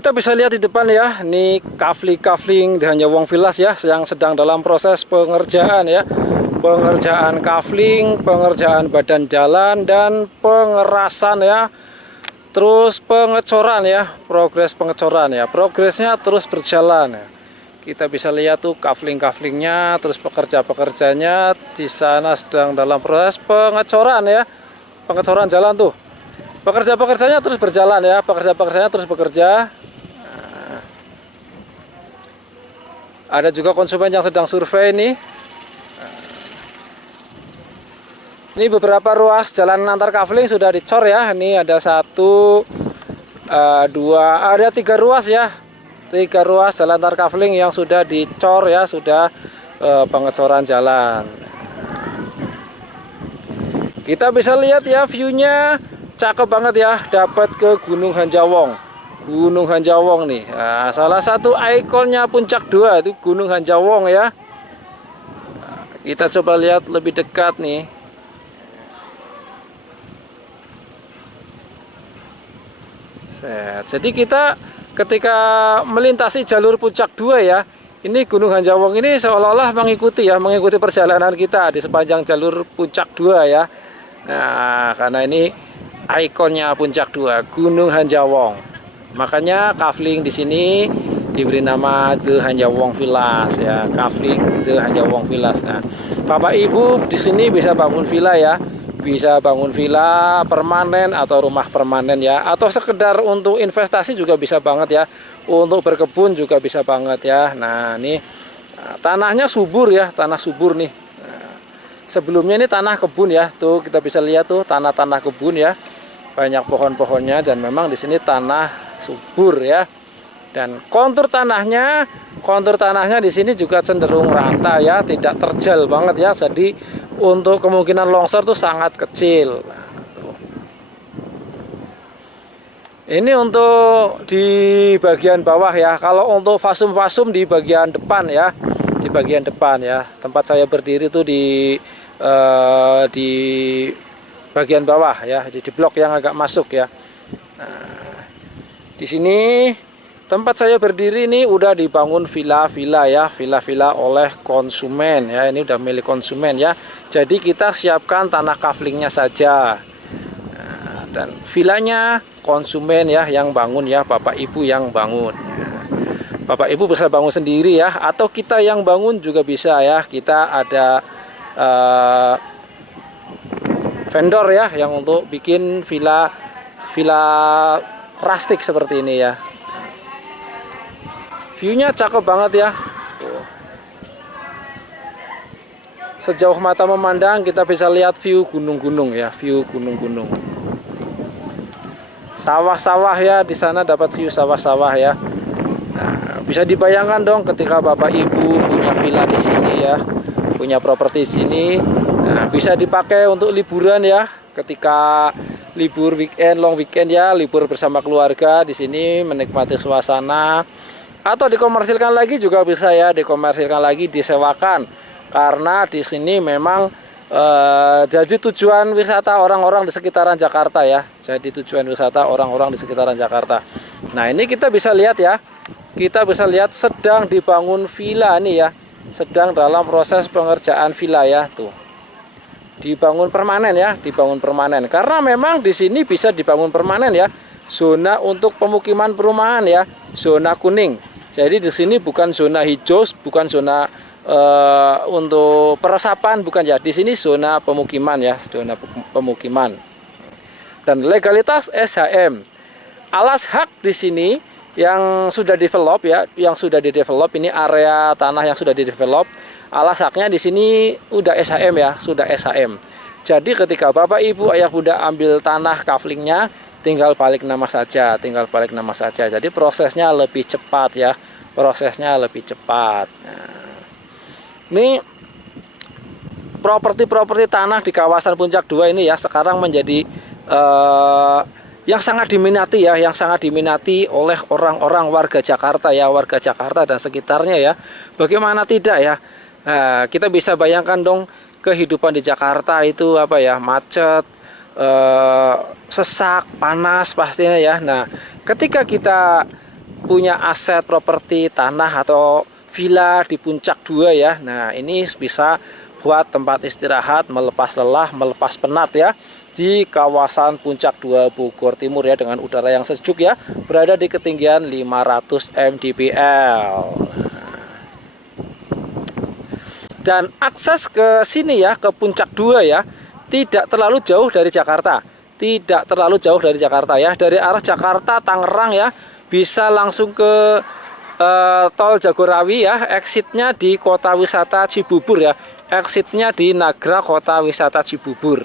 Kita bisa lihat di depan ya, ini kafling di Hanjawong Villas ya, yang sedang dalam proses pengerjaan ya. Pengerjaan kafling, pengerjaan badan jalan, dan pengerasan ya. Terus pengecoran ya, progres pengecoran ya. Progresnya terus berjalan ya. Kita bisa lihat tuh kaflingnya, terus pekerja-pekerjanya di sana sedang dalam proses pengecoran ya. Pengecoran jalan tuh. Pekerja-pekerjanya terus berjalan ya, pekerja-pekerjanya terus bekerja. Nah, ada juga konsumen yang sedang survei nih. Ini beberapa ruas jalan antar kafling sudah dicor ya. Ini ada 1, 2, ada 3 ruas ya. 3 ruas jalan antar kafling yang sudah dicor ya, sudah pengecoran jalan. Kita bisa lihat ya view-nya. Cakep banget ya, dapat ke Gunung Hanjawong. Gunung Hanjawong nih. Nah, salah satu ikonnya Puncak 2 itu Gunung Hanjawong ya. Nah, kita coba lihat lebih dekat nih. Jadi kita ketika melintasi jalur Puncak 2 ya, ini Gunung Hanjawong ini seolah-olah mengikuti perjalanan kita di sepanjang jalur Puncak 2 ya. Nah, karena ini ikonnya Puncak 2, Gunung Hanjawong. Makanya kafling di sini diberi nama The Hanjawong Villas ya, kafling The Hanjawong Villas. Nah, Bapak Ibu di sini bisa bangun villa ya, bisa bangun villa permanen atau rumah permanen ya, atau sekedar untuk investasi juga bisa banget ya, untuk berkebun juga bisa banget ya. Nah, ini tanahnya subur ya, tanah subur nih. Nah, sebelumnya ini tanah kebun ya, tuh kita bisa lihat tuh tanah-tanah kebun ya. Banyak pohon-pohonnya dan memang di sini tanah subur ya. Dan kontur tanahnya di sini juga cenderung rata ya, tidak terjal banget ya. Jadi untuk kemungkinan longsor tuh sangat kecil. Nah, tuh. Ini untuk di bagian bawah ya. Kalau untuk fasum-fasum di bagian depan ya, di bagian depan ya. Tempat saya berdiri tuh di bagian bawah ya, di blok yang agak masuk ya. Nah, di sini tempat saya berdiri ini udah dibangun villa-villa ya, villa-villa oleh konsumen ya. Ini udah milik konsumen ya. Jadi kita siapkan tanah kaflingnya saja. Nah, dan villanya konsumen ya yang bangun ya, Bapak Ibu yang bangun. Bapak Ibu bisa bangun sendiri ya, atau kita yang bangun juga bisa ya. Kita ada vendor ya yang untuk bikin villa rustic seperti ini ya. View-nya cakep banget ya. Sejauh mata memandang kita bisa lihat view gunung-gunung ya, view gunung-gunung. Sawah-sawah ya, di sana dapat view sawah-sawah ya. Nah, bisa dibayangkan dong ketika Bapak Ibu punya villa di sini ya, punya properti sini. Nah, bisa dipakai untuk liburan ya, ketika libur weekend, long weekend ya, libur bersama keluarga di sini menikmati suasana, atau dikomersilkan lagi juga bisa ya, dikomersilkan lagi, disewakan, karena di sini memang jadi tujuan wisata orang-orang di sekitaran Jakarta ya, jadi tujuan wisata orang-orang di sekitaran Jakarta. Nah, ini kita bisa lihat ya, kita bisa lihat sedang dibangun villa nih ya, sedang dalam proses pengerjaan villa ya, tuh. Dibangun permanen ya, dibangun permanen. Karena memang di sini bisa dibangun permanen ya. Zona untuk pemukiman perumahan ya, zona kuning. Jadi di sini bukan zona hijau, bukan zona untuk peresapan, bukan ya. Di sini zona pemukiman ya, zona pemukiman. Dan legalitas SHM. Alas hak di sini yang sudah develop ya, yang sudah didevelop, ini area tanah yang sudah didevelop. Alas haknya di sini udah SHM ya, sudah SHM. Jadi ketika Bapak Ibu Ayah Bunda ambil tanah kaflingnya, tinggal balik nama saja, tinggal balik nama saja. Jadi prosesnya lebih cepat ya, prosesnya lebih cepat. Nah, ini properti-properti tanah di kawasan Puncak 2 ini ya sekarang menjadi yang sangat diminati ya, yang sangat diminati oleh orang-orang warga Jakarta ya, warga Jakarta dan sekitarnya ya. Bagaimana tidak ya? Nah, kita bisa bayangkan dong kehidupan di Jakarta itu apa ya, macet, sesak, panas pastinya ya. Nah, ketika kita punya aset properti tanah atau villa di Puncak 2 ya. Nah, ini bisa buat tempat istirahat, melepas lelah, melepas penat ya, di kawasan Puncak 2 Bogor Timur ya, dengan udara yang sejuk ya, berada di ketinggian 500 mdpl. Dan akses ke sini ya, ke Puncak 2 ya, tidak terlalu jauh dari Jakarta. Tidak terlalu jauh dari Jakarta ya. Dari arah Jakarta Tangerang ya, bisa langsung ke tol Jagorawi ya, exitnya di Kota Wisata Cibubur ya, exitnya di Nagra Kota Wisata Cibubur.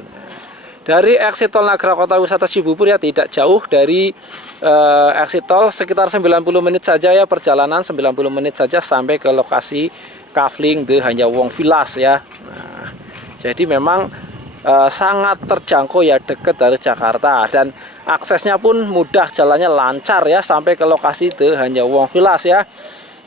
Dari exit tol Nagra Kota Wisata Cibubur ya, tidak jauh dari exit tol, sekitar 90 menit saja ya, perjalanan 90 menit saja sampai ke lokasi Kafling The Hanyawong Villas ya. Nah, jadi memang sangat terjangkau ya, dekat dari Jakarta, dan aksesnya pun mudah, jalannya lancar ya, sampai ke lokasi The Hanyawong Villas ya.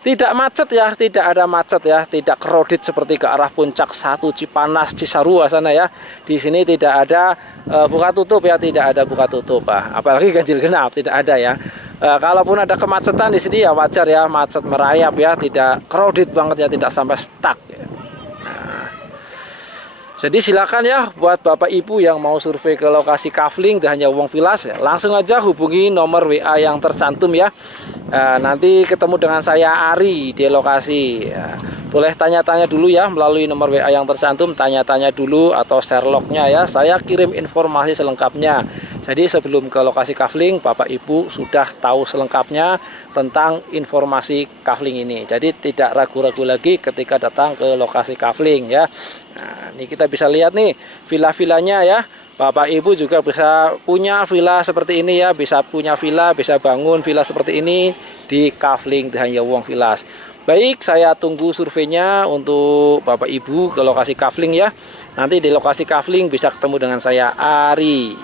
Tidak macet ya, tidak ada macet ya, tidak crowded seperti ke arah Puncak 1 Cipanas Cisarua sana ya. Di sini tidak ada buka tutup ya, tidak ada buka tutup, apalagi ganjil genap tidak ada ya. Kalaupun ada kemacetan di sini ya wajar ya, macet merayap ya, tidak crowded banget ya, tidak sampai stuck ya. Jadi silakan ya buat Bapak Ibu yang mau survei ke lokasi Kafling The Hanyawong Villas ya, langsung aja hubungi nomor WA yang tercantum ya. Nanti ketemu dengan saya Ari di lokasi ya. Boleh tanya-tanya dulu ya melalui nomor WA yang tercantum, tanya-tanya dulu atau share lognya ya. Saya kirim informasi selengkapnya. Jadi sebelum ke lokasi Kafling, Bapak Ibu sudah tahu selengkapnya tentang informasi Kafling ini. Jadi tidak ragu-ragu lagi ketika datang ke lokasi Kafling ya. Nah, ini kita bisa lihat nih villa-villanya ya. Bapak Ibu juga bisa punya villa seperti ini ya, bisa punya villa, bisa bangun villa seperti ini di Kafling The Hanyawong Villas. Baik, saya tunggu surveinya untuk Bapak Ibu ke lokasi Kafling ya. Nanti di lokasi Kafling bisa ketemu dengan saya Ari.